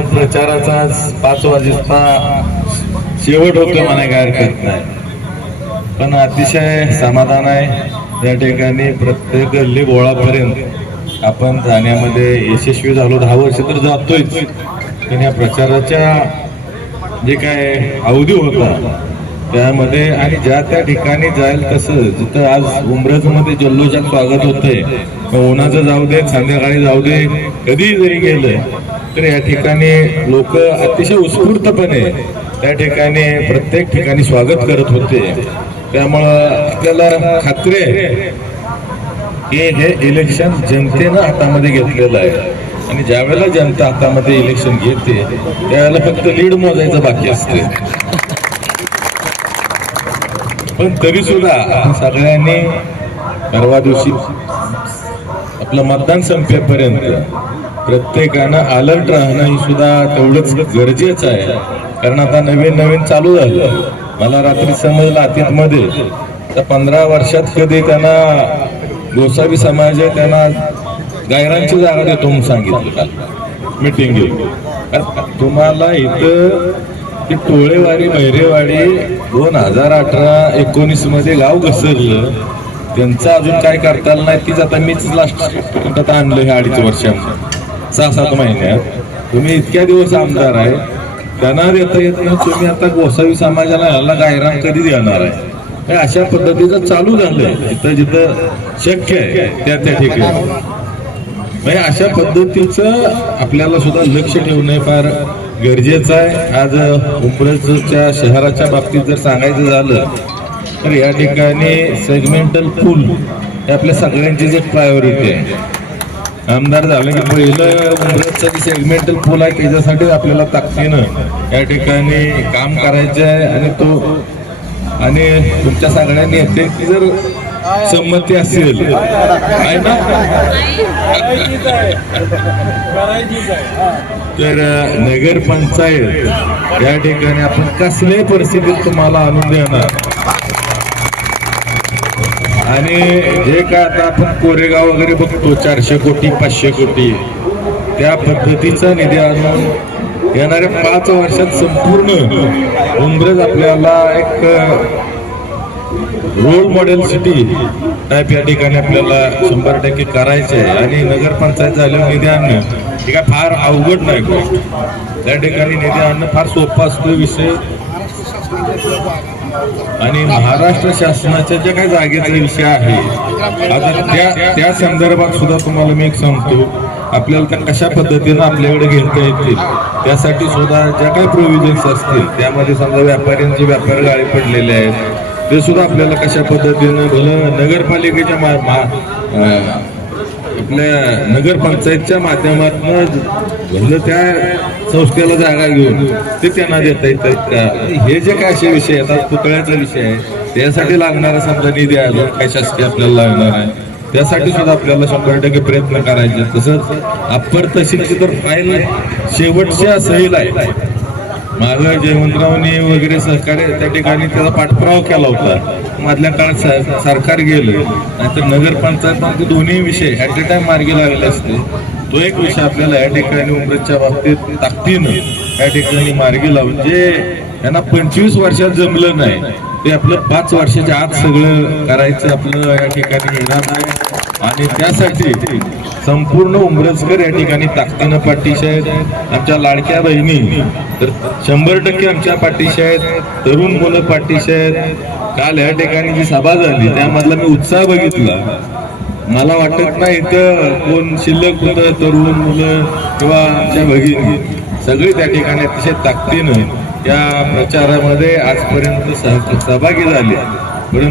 प्रचाराचा पाच वाजता शेवट होतो मला काय हरकत नाही. पण अतिशय समाधान आहे. त्या ठिकाणी प्रत्येक गल्ली बोळापर्यंत आपण जाण्यामध्ये यशस्वी झालो. दहा वर्ष तर जातोयच. पण या प्रचाराच्या जे काय अवधी होता त्यामध्ये आणि ज्या त्या ठिकाणी जाईल तसं जिथं आज उमरजमध्ये जल्लोषात स्वागत होतंय. उन्हाचं जाऊ दे संध्याकाळी जाऊ दे कधीही जरी गेलं तर या ठिकाणी लोक अतिशय उत्स्फूर्तपणे त्या ठिकाणी प्रत्येक ठिकाणी स्वागत करत होते. त्यामुळं आपल्याला खात्री आहे की हे इलेक्शन जनतेनं हातामध्ये घेतलेलं आहे. आणि ज्या वेळेला जनता हातामध्ये इलेक्शन घेते त्यावेळेला फक्त लीड मोजायचं बाकी असते. पण तरी सुद्धा आपण सगळ्यांनी परवा दिवशी आपलं मतदान संपेपर्यंत प्रत्येकानं अलर्ट राहणं ही सुद्धा तेवढंच गरजेचं आहे. कारण आता नवीन नवीन चालू झालं. मला रात्री समजलं अतीतमध्ये. तर पंधरा वर्षात कधी त्यांना गोसावी समाज आहे त्यांना गायरांची जागा देतो म्हणून सांगितलं काल. मिटिंग तुम्हाला इथं की टोळेवाडी मैरेवाडी दोन हजार अठरा एकोणीसमध्ये गाव घसरलं. त्यांचं अजून काय करता आलं नाही तीच आता मीच लास्ट आणलं हे अडीच वर्षामध्ये. सहा सात महिन्यात तुम्ही इतक्या दिवस आमदार आहे. त्यांना देता येत नाही तुम्ही आता गोसावी समाजाला ह्याला गायरान कधी देणार आहे? हे अशा पद्धतीचं चालू झालंय. जिथं जिथं शक्य आहे त्या त्या ठिकाणी. म्हणजे अशा पद्धतीचं आपल्याला सुद्धा लक्ष ठेवणं फार गरजेचं आहे. आज उमरजच्या शहराच्या बाबतीत जर सांगायचं झालं तर या ठिकाणी सेगमेंटल पूल हे आपल्या सगळ्यांची जे प्रायोरिटी आहे. आमदार झालं की पहिलं उमरजचं जे सेगमेंटल पूल आहे त्याच्यासाठी आपल्याला ताकदीनं या ठिकाणी काम करायचं आहे. आणि तो आणि तुमच्या सगळ्या नेत्यांची जर संमती असेल आहे ना? तर नगर पंचायत या ठिकाणी आपण कसल्याही परिस्थितीत तुम्हाला आणून देणार. आणि जे काय आता आपण कोरेगाव वगैरे बघतो चारशे कोटी पाचशे कोटी त्या पद्धतीचा निधी आणून येणाऱ्या पाच वर्षात संपूर्ण उमरज आपल्याला एक रोल मॉडेल सिटी टाईप या ठिकाणी आपल्याला शंभर टक्के करायचे आहे. आणि नगरपंचायत झाल्यावर निधी आणणं हे काय फार अवघड नाही गोष्ट. त्या ठिकाणी निधी आणणं फार सोपा असतो विषय. आणि महाराष्ट्र शासनाच्या ज्या काही जागेचा विषय आहे आता त्या त्या संदर्भात सुद्धा तुम्हाला मी एक सांगतो आपल्याला त्या कशा पद्धतीनं आपल्याकडे घेता येतील त्यासाठी सुद्धा ज्या काही प्रोव्हिजन्स असतील त्यामध्ये समजा व्यापाऱ्यांचे व्यापार गाळे पडलेले आहेत ते सुद्धा आपल्याला कशा पद्धतीनं भलं नगरपालिकेच्या मा आपल्या नगरपंचायतच्या माध्यमातून म्हणजे त्या संस्थेला जागा घेऊन ते त्यांना देता येतात का? हे जे काय असे विषय आहेत पुतळ्याचा विषय आहे त्यासाठी लागणारा समजा निधी आला काय शासकीय आपल्याला लागणार आहे त्यासाठी सुद्धा आपल्याला शंभर टक्के प्रयत्न करायचे तसंच अप्पर तहसीलची तर फाईल शेवटच्या सहीला आहे. माझं जयवंतरावनी वगैरे सहकार्य त्या ठिकाणी त्याचा पाठपुरावा केला होता. मधल्या काळात सरकार गेलं नाहीतर नगरपंचायत ते दोन्ही विषय ॲट अ टाइम मार्गी लागले असते. तो एक विषय आपल्याला या ठिकाणी उमरेच्या बाबतीत ताकदीनं या ठिकाणी मार्गी लावून जे त्यांना पंचवीस वर्षात जमलं नाही ते आपलं पाच वर्षाच्या आत सगळं करायचं आपलं या ठिकाणी येणार नाही. आणि त्यासाठी संपूर्ण उमरजकर या ठिकाणी ताकदीनं पाठीशी आहेत. आमच्या लाडक्या बहिणी तर शंभर टक्के आमच्या पाठीशी आहेत. तरुण मुलं पाठीशी आहेत. काल या ठिकाणी जी सभा झाली त्यामधला मी उत्साह बघितला. मला वाटत नाही इथं कोण शिल्लक मुलं तरुण मुलं किंवा आमच्या भगिनी. सगळी त्या ठिकाणी अतिशय ताकदीनं या प्रचारामध्ये आजपर्यंत सह सहभागी झाले. परंतु